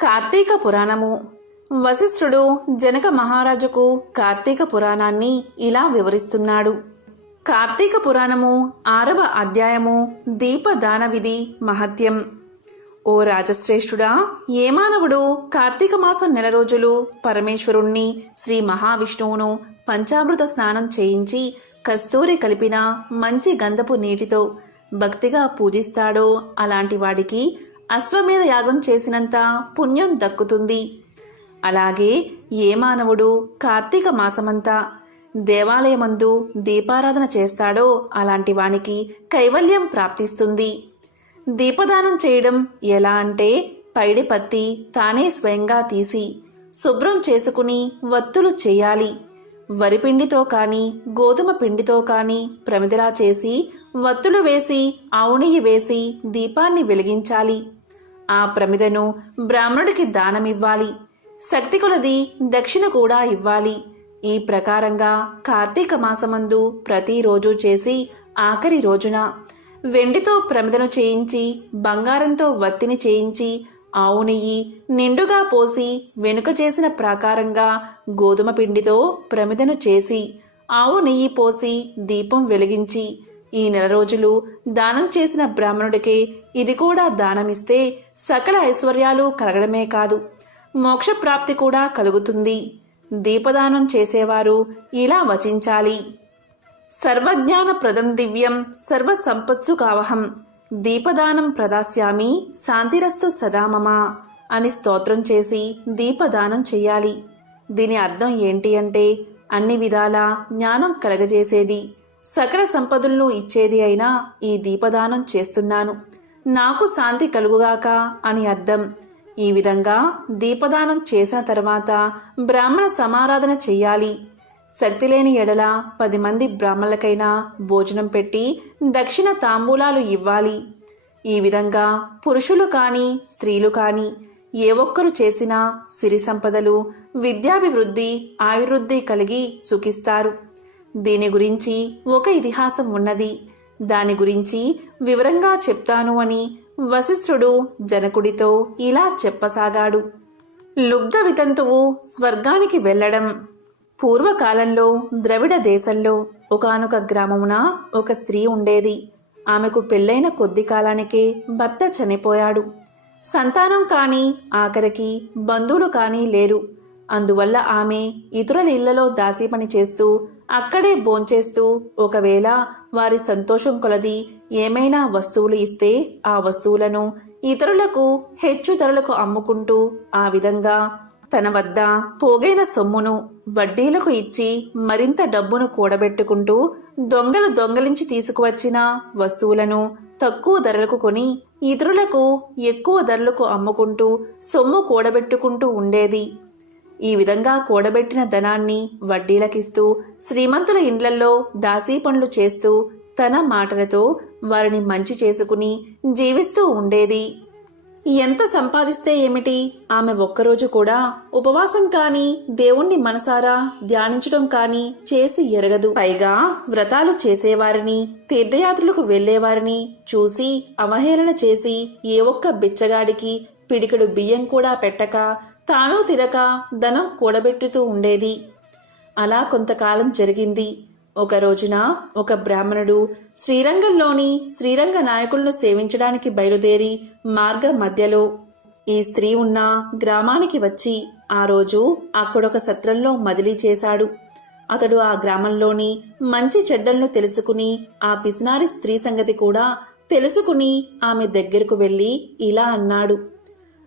కార్తీక పురాణము. వశిష్ఠుడు జనక మహారాజుకు కార్తీక పురాణాన్ని ఇలా వివరిస్తున్నాడు. కార్తీక పురాణము ఆరవ అధ్యాయము దీపదాన విధి మహత్యం. ఓ రాజశ్రేష్ఠుడా ఏ మానవుడు కార్తీక మాసం నెల రోజులు పరమేశ్వరుణ్ణి శ్రీ మహావిష్ణువును పంచామృత స్నానం చేయించి కస్తూరి కలిపిన మంచి గంధపు నీటితో భక్తిగా పూజిస్తాడో అలాంటి వాడికి అశ్వమేధ యాగం చేసినంత పుణ్యం దక్కుతుంది. అలాగే ఏ మానవుడు కార్తీక మాసమంతా దేవాలయమందు దీపారాధన చేస్తాడో అలాంటి వానికి కైవల్యం ప్రాప్తిస్తుంది. దీపదానం చేయడం ఎలా అంటే పైడి పత్తి తానే స్వయంగా తీసి శుభ్రం చేసుకుని వత్తులు చేయాలి. వరిపిండితో కాని గోధుమ పిండితో కాని ప్రమిదలా చేసి వత్తులు వేసి ఆవునియ్యి వేసి దీపాన్ని వెలిగించాలి. ఆ ప్రమిదను బ్రాహ్మణుడికి దానమివ్వాలి. శక్తి కొలది దక్షిణ కూడా ఇవ్వాలి. ఈ ప్రకారంగా కార్తీక మాసమందు ప్రతిరోజు చేసి ఆఖరి రోజున వెండితో ప్రమిదను చేయించి బంగారంతో వత్తిని చేయించి ఆవు నెయ్యి నిండుగా పోసి వెనుక చేసిన ప్రాకారంగా గోధుమ పిండితో ప్రమిదను చేసి ఆవు నెయ్యి పోసి దీపం వెలిగించి ఈ నెల రోజులు దానం చేసిన బ్రాహ్మణుడికే ఇది కూడా దానమిస్తే సకల ఐశ్వర్యాలు కలగడమే కాదు మోక్షప్రాప్తి కూడా కలుగుతుంది. దీపదానం చేసేవారు ఇలా వచించాలి. సర్వజ్ఞాన ప్రదం దివ్యం సర్వ సంపత్సు కావహం దీపదానం ప్రదాస్యామి శాంతిరస్తు సదామమా అని స్తోత్రం చేసి దీపదానం చెయ్యాలి దీని అర్థం ఏంటి అంటే అన్ని విధాలా జ్ఞానం కలగజేసేది సకల సంపదలను ఇచ్చేది అయినా ఈ దీపదానం చేస్తున్నాను. నాకు శాంతి కలుగుగాక అని అర్థం. ఈ విధంగా దీపదానం చేసిన తర్వాత బ్రాహ్మణ సమారాధన చెయ్యాలి. శక్తి లేని ఎడల పది మంది బ్రాహ్మణులకైనా భోజనం పెట్టి దక్షిణ తాంబూలాలు ఇవ్వాలి. ఈ విధంగా పురుషులు కాని స్త్రీలు కాని ఏ ఒక్కరు చేసినా సిరి సంపదలు విద్యాభివృద్ధి ఆయుర్వృద్ధి కలిగి సుఖిస్తారు. దీని గురించి ఒక ఇతిహాసం ఉన్నది. దాని గురించి వివరంగా చెప్తాను అని వశిష్ఠుడు జనకుడితో ఇలా చెప్పసాగాడు. లుబ్ధ వితంతువు స్వర్గానికి వెళ్ళడం. పూర్వకాలంలో ద్రవిడ దేశంలో ఒకానొక గ్రామమున ఒక స్త్రీ ఉండేది. ఆమెకు పెళ్ళైన కొద్ది కాలానికే భర్త చనిపోయాడు. సంతానం కాని ఆఖరికి బంధువులు కానీ లేరు. అందువల్ల ఆమె ఇతరుల ఇళ్ళలో దాసీ పని చేస్తూ అక్కడే భోంచేస్తూ ఒకవేళ వారి సంతోషం కొలది ఏమైనా వస్తువులు ఇస్తే ఆ వస్తువులను ఇతరులకు హెచ్చు ధరలకు అమ్ముకుంటూ ఆ విధంగా తన వద్ద పోగైన సొమ్మును వడ్డీలకు ఇచ్చి మరింత డబ్బును కూడబెట్టుకుంటూ దొంగలు దొంగలించి తీసుకువచ్చిన వస్తువులను తక్కువ ధరలకు కొని ఇతరులకు ఎక్కువ ధరలకు అమ్ముకుంటూ సొమ్ము కూడబెట్టుకుంటూ ఉండేది. ఈ విధంగా కూడబెట్టిన ధనాన్ని వడ్డీలకిస్తూ శ్రీమంతుల ఇండ్లల్లో దాసీ పనులు చేస్తూ తన మాటలతో వారిని మంచి చేసుకుని జీవిస్తూ ఉండేది. ఎంత సంపాదిస్తే ఏమిటి? ఆమె ఒక్కరోజు కూడా ఉపవాసం కాని దేవుణ్ణి మనసారా ధ్యానించడం కాని చేసి ఎరగదు. పైగా వ్రతాలు చేసేవారిని తీర్థయాత్రలకు వెళ్ళేవారిని చూసి అవహేళన చేసి ఏ ఒక్క బిచ్చగాడికి పిడికెడు బియ్యం కూడా పెట్టక తాను తినక ధనం కూడబెట్టుతూ ఉండేది. అలా కొంతకాలం జరిగింది. ఒక రోజున ఒక బ్రాహ్మణుడు శ్రీరంగంలోని శ్రీరంగ నాయకులను సేవించడానికి బయలుదేరి మార్గ మధ్యలో ఈ స్త్రీ ఉన్న గ్రామానికి వచ్చి ఆ రోజు అక్కడొక సత్రంలో మజిలీ చేశాడు. అతడు ఆ గ్రామంలోని మంచి చెడ్డలను తెలుసుకుని ఆ పిసినారి స్త్రీ సంగతి కూడా తెలుసుకుని ఆమె దగ్గరకు వెళ్ళి ఇలా అన్నాడు.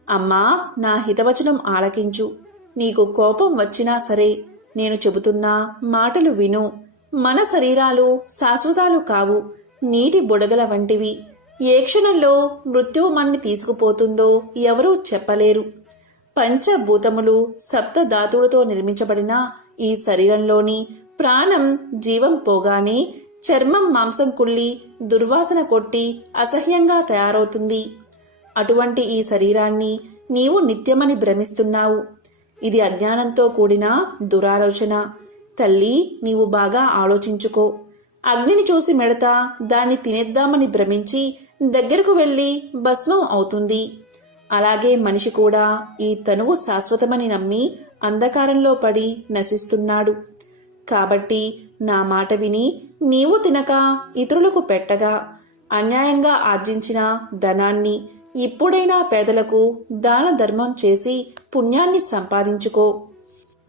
అమ్మా నా హితవచనం ఆలకించు. నీకు కోపం వచ్చినా సరే నేను చెబుతున్నా మాటలు విను. మన శరీరాలు శాశ్వతాలు కావు. నీటి బుడగల వంటివి. ఏ క్షణంలో మృత్యువు మన్ని తీసుకుపోతుందో ఎవరూ చెప్పలేరు. పంచభూతములు సప్తధాతువులతో నిర్మించబడిన ఈ శరీరంలోని ప్రాణం జీవం పోగానే చర్మం మాంసం కుళ్ళి దుర్వాసన కొట్టి అసహ్యంగా తయారవుతుంది. అటువంటి ఈ శరీరాన్ని నీవు నిత్యమని భ్రమిస్తున్నావు. ఇది అజ్ఞానంతో కూడిన దురాలోచన. తల్లి నీవు బాగా ఆలోచించుకో. అగ్నిని చూసి మెడత దాన్ని తినేద్దామని భ్రమించి దగ్గరకు వెళ్ళి భస్మం అవుతుంది. అలాగే మనిషి కూడా ఈ తనువు శాశ్వతమని నమ్మి అంధకారంలో పడి నశిస్తున్నాడు. కాబట్టి నా మాట విని నీవు తినక ఇతరులకు పెట్టగా అన్యాయంగా ఆర్జించిన ధనాన్ని ఇప్పుడైనా పేదలకు దాన ధర్మం చేసి పుణ్యాన్ని సంపాదించుకో.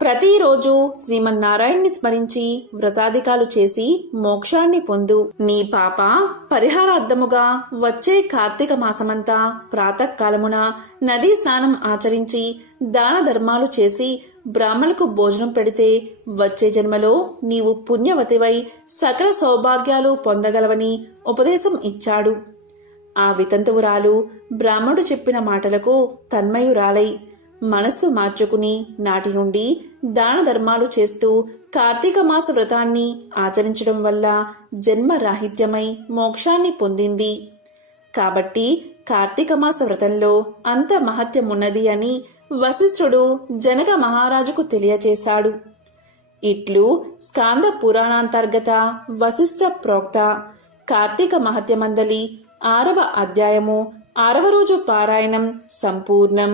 ప్రతిరోజు శ్రీమన్నారాయణ్ణి స్మరించి వ్రతాధికాలు చేసి మోక్షాన్ని పొందు. నీ పాప పరిహారార్థముగా వచ్చే కార్తీక మాసమంతా ప్రాతకాలమున నదీ స్నానం ఆచరించి దాన ధర్మాలు చేసి బ్రాహ్మణులకు భోజనం పెడితే వచ్చే జన్మలో నీవు పుణ్యవతివై సకల సౌభాగ్యాలు పొందగలవని ఉపదేశం ఇచ్చాడు. ఆ వితంతువురాలు బ్రాహ్మడు చెప్పిన మాటలకు తన్మయురాలై మనస్సు మార్చుకుని నాటి నుండి దాన ధర్మాలు చేస్తూ కార్తీక మాస వ్రతాన్ని ఆచరించడం వల్ల జన్మ రాహిత్యమై మోక్షాన్ని పొందింది. కాబట్టి కార్తీక మాస వ్రతంలో అంత మహత్యమున్నది అని వశిష్ఠుడు జనక మహారాజుకు తెలియచేశాడు. ఇట్లు స్కాంద పురాణాంతర్గత వశిష్ఠ ప్రోక్త కార్తీక మహత్యమందలి ఆరవ అధ్యాయము ఆరవ రోజు పారాయణం సంపూర్ణం.